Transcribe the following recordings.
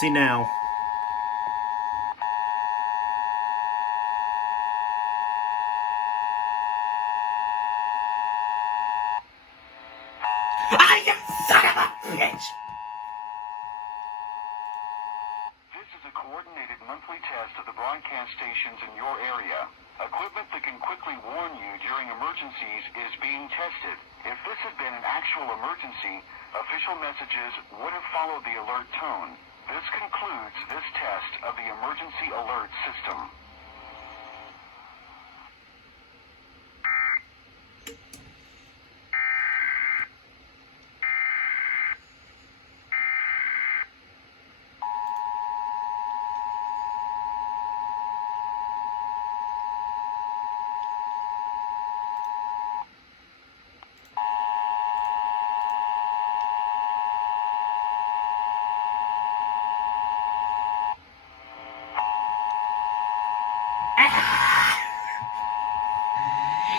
See now. Ah, you son of a bitch! This is a coordinated monthly test of the broadcast stations in your area. Equipment that can quickly warn you during emergencies is being tested. If this had been an actual emergency, official messages would have followed the alert tone. This concludes this test of the emergency alert system.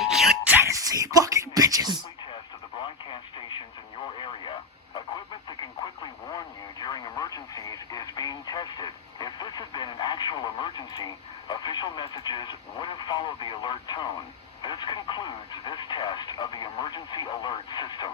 You Tennessee fucking bitches! Monthly test of the broadcast stations in your area. Equipment that can quickly warn you during emergencies is being tested. If this had been an actual emergency, official messages would have followed the alert tone. This concludes this test of the emergency alert system.